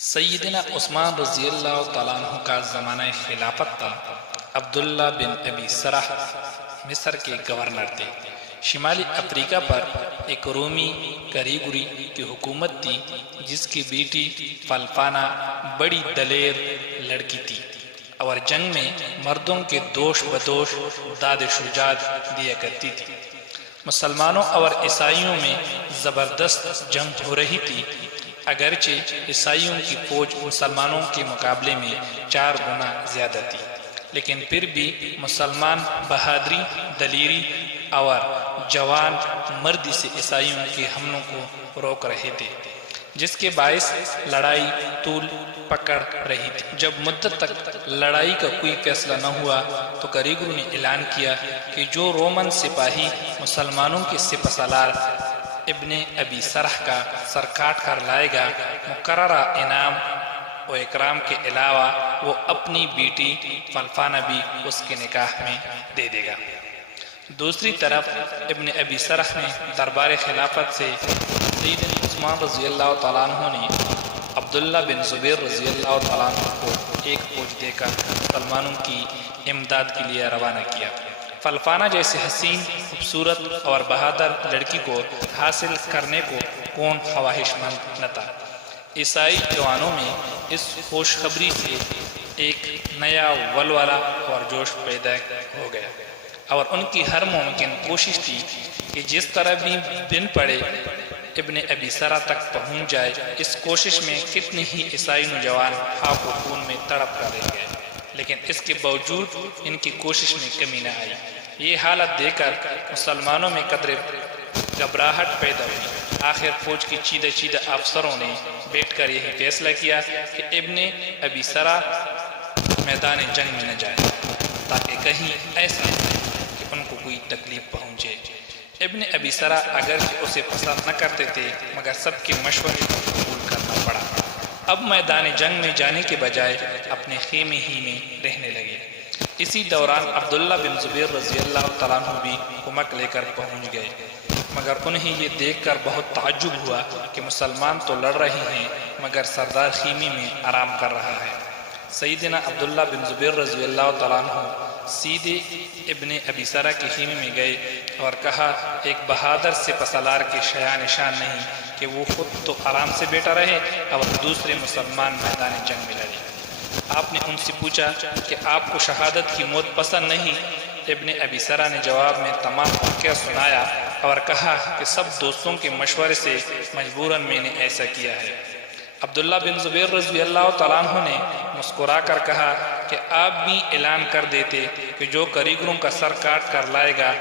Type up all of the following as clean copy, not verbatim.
سیدنا عثمان رضی اللہ تعالیٰ عنہ کا زمانہ خلافت تھا۔ عبداللہ بن ابی سرح مصر کے گورنر تھے۔ شمالی افریقہ پر ایک رومی کاریگری کی حکومت تھی جس کی بیٹی فلفانہ بڑی دلیر لڑکی تھی اور جنگ میں مردوں کے دوش بدوش داد شجاعت دیا کرتی تھی۔ مسلمانوں اور عیسائیوں میں زبردست جنگ ہو رہی تھی، اگرچہ عیسائیوں کی فوج مسلمانوں کے مقابلے میں 4 گنا زیادہ تھی، لیکن پھر بھی مسلمان بہادری، دلیری اور جوان مردی سے عیسائیوں کے حملوں کو روک رہے تھے، جس کے باعث لڑائی طول پکڑ رہی تھی۔ جب مدت تک لڑائی کا کوئی فیصلہ نہ ہوا تو کاریگروں نے اعلان کیا کہ جو رومن سپاہی مسلمانوں کے سپہ سالار ابن ابی سرح کا سر کاٹ کر لائے گا، مقررہ انعام و اکرام کے علاوہ وہ اپنی بیٹی فلفانہ بھی اس کے نکاح میں دے دے گا۔ دوسری طرف ابن ابی سرح نے دربار خلافت سے سیدنا عثمان رضی اللہ تعالیٰ عنہ نے عبداللہ بن زبیر رضی اللہ تعالیٰ عنہ کو ایک فوج دے کر مسلمانوں کی امداد کے لیے روانہ کیا۔ فلفانہ جیسے حسین، خوبصورت اور بہادر لڑکی کو حاصل کرنے کو کون خواہش مند نہ تھا۔ عیسائی جوانوں میں اس خوشخبری سے ایک نیا ولولہ اور جوش پیدا ہو گیا اور ان کی ہر ممکن کوشش تھی کہ جس طرح بھی بن پڑے ابن ابی سرح تک پہنچ جائے۔ اس کوشش میں کتنے ہی عیسائی نوجوان خاک و خون میں تڑپ کر رہ گئے، لیکن اس کے باوجود ان کی کوشش میں کمی نہ آئی۔ یہ حالت دیکھ کر مسلمانوں میں قدر گھبراہٹ پیدا ہوئی۔ آخر فوج کی چیدہ افسروں نے بیٹھ کر یہی فیصلہ کیا کہ ابن ابی سرح میدان جنگ میں نہ جائے، تاکہ کہیں ایسا نہ کہ ان کو کوئی تکلیف پہنچے۔ ابن ابی سرح اگرچہ اسے پسند نہ کرتے تھے، مگر سب کے مشورے کو قبول کرنا پڑا۔ اب میدان جنگ میں جانے کے بجائے اپنے خیمے ہی میں رہنے لگے۔ اسی دوران عبداللہ بن زبیر رضی اللہ تعالیٰ عنہ بھی کمک لے کر پہنچ گئے، مگر انہیں یہ دیکھ کر بہت تعجب ہوا کہ مسلمان تو لڑ رہے ہیں مگر سردار خیمے میں آرام کر رہا ہے۔ سیدنا عبداللہ بن زبیر رضی اللہ تعالیٰ عنہ سیدھے ابن ابی سرح کے خیمے میں گئے اور کہا، ایک بہادر سپہ سالار کے شایان نشان نہیں کہ وہ خود تو آرام سے بیٹھا رہے اور دوسرے مسلمان میدان جنگ میں لڑے۔ آپ نے ان سے پوچھا کہ آپ کو شہادت کی موت پسند نہیں؟ ابن ابی سرح نے جواب میں تمام واقعہ سنایا اور کہا کہ سب دوستوں کے مشورے سے مجبوراً میں نے ایسا کیا ہے۔ عبداللہ بن زبیر رضی اللہ تعالیٰ عنہ نے مسکرا کر کہا کہ آپ بھی اعلان کر دیتے کہ جو کاریگروں کا سر کاٹ کر لائے گا،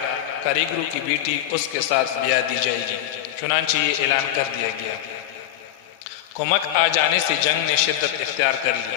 کاریگروں کی بیٹی اس کے ساتھ بیاہ دی جائے گی۔ چنانچہ یہ اعلان کر دیا گیا۔ کمک آ جانے سے جنگ نے شدت اختیار کر لی۔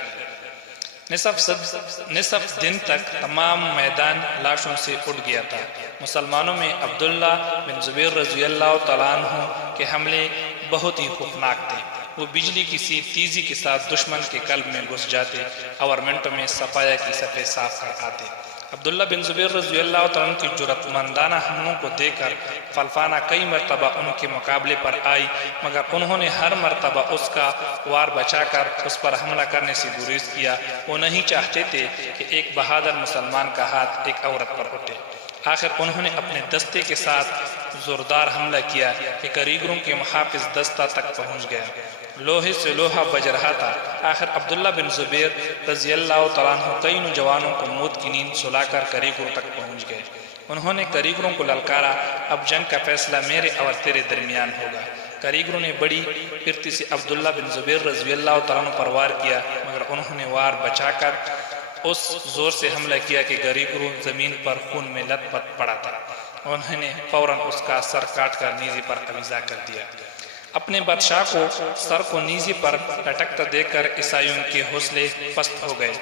نصف دن تک تمام میدان لاشوں سے اٹھ گیا تھا۔ مسلمانوں میں عبداللہ بن زبیر رضی اللہ تعالیٰ عنہ کے حملے بہت ہی خوفناک تھے۔ وہ بجلی کی سی تیزی کے ساتھ دشمن کے قلب میں گھس جاتے اور منٹوں میں صفایا کی صفحے صاف کر آتے۔ عبداللہ بن زبیر رضی اللہ تعالیٰ عنہ کی جرأت مندانہ حملوں کو دیکھ کر فلفانہ کئی مرتبہ ان کے مقابلے پر آئی، مگر انہوں نے ہر مرتبہ اس کا وار بچا کر اس پر حملہ کرنے سے گریز کیا۔ وہ نہیں چاہتے تھے کہ ایک بہادر مسلمان کا ہاتھ ایک عورت پر اٹھے۔ آخر انہوں نے اپنے دستے کے ساتھ زوردار حملہ کیا کہ کاریگروں کے محافظ دستہ تک پہنچ گیا۔ لوہے سے لوہا بج رہا تھا۔ آخر عبداللہ بن زبیر رضی اللہ تعالیٰ عنہ کئی نوجوانوں کو موت کی نیند سلا کر کاریگروں تک پہنچ گئے۔ انہوں نے کاریگروں کو للکارا، اب جنگ کا فیصلہ میرے اور تیرے درمیان ہوگا۔ کاریگروں نے بڑی پھرتی سے عبداللہ بن زبیر رضی اللہ تعالیٰ عنہ پر وار کیا، مگر انہوں نے وار بچا کر اس زور سے حملہ کیا کہ کاریگروں زمین پر خون میں لت پت پڑا تھا۔ انہوں نے فوراً اس کا سر کاٹ کر نیزے پر قبضہ کر دیا۔ اپنے بادشاہ کو سر کو نیزے پر لٹکتا دیکھ کر عیسائیوں کے حوصلے پست ہو گئے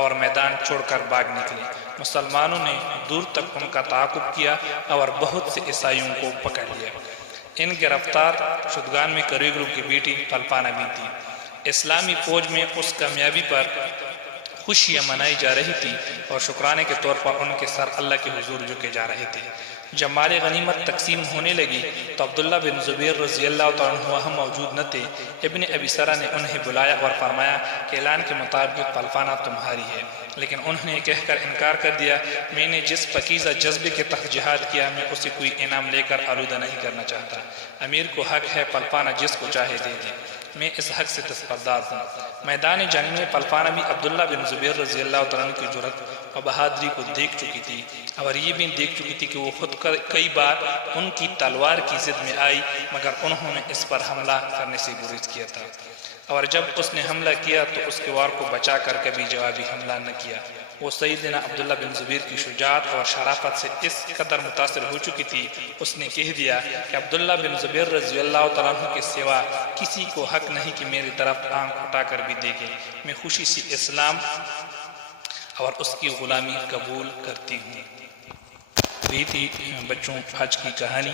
اور میدان چھوڑ کر بھاگ نکلے۔ مسلمانوں نے دور تک ان کا تعاقب کیا اور بہت سے عیسائیوں کو پکڑ لیا۔ ان گرفتار شدگان میں کاریگروں کی بیٹی فلفانہ بھی تھی۔ اسلامی فوج میں اس کامیابی پر خوشیاں منائی جا رہی تھی اور شکرانے کے طور پر ان کے سر اللہ کے حضور جھکے جا رہے تھے۔ جب مال غنیمت تقسیم ہونے لگی تو عبداللہ بن زبیر رضی اللہ تعالیٰ عنہ وہاں موجود نہ تھے۔ ابن ابی سرح نے انہیں بلایا اور فرمایا کہ اعلان کے مطابق پلپانا تمہاری ہے، لیکن انہوں نے کہہ کر انکار کر دیا، میں نے جس پاکیزہ جذبے کے تحت جہاد کیا میں اسے کوئی انعام لے کر آلودہ نہیں کرنا چاہتا۔ امیر کو حق ہے پلپانا جس کو چاہے دے دے، میں اس حق سے دستبردار ہوں۔ میدان جنگ میں پلپانا بھی عبداللہ بن زبیر رضی اللہ تعالیٰ عنہ کی جرأت اور بہادری کو دیکھ چکی تھی، اور یہ بھی دیکھ چکی تھی کہ وہ خود کئی بار ان کی تلوار کی ضد میں آئی، مگر انہوں نے اس پر حملہ کرنے سے گریز کیا تھا، اور جب اس نے حملہ کیا تو اس کے وار کو بچا کر کبھی جوابی حملہ نہ کیا۔ وہ سیدنا عبداللہ بن زبیر کی شجاعت اور شرافت سے اس قدر متاثر ہو چکی تھی، اس نے کہہ دیا کہ عبداللہ بن زبیر رضی اللہ تعالیٰ عنہ کے سوا کسی کو حق نہیں کہ میری طرف آنکھ اٹھا کر بھی دیکھے، میں خوشی سے اسلام اور اس کی غلامی قبول کرتی ہوں۔ یہ تھی بچوں حج کی کہانی۔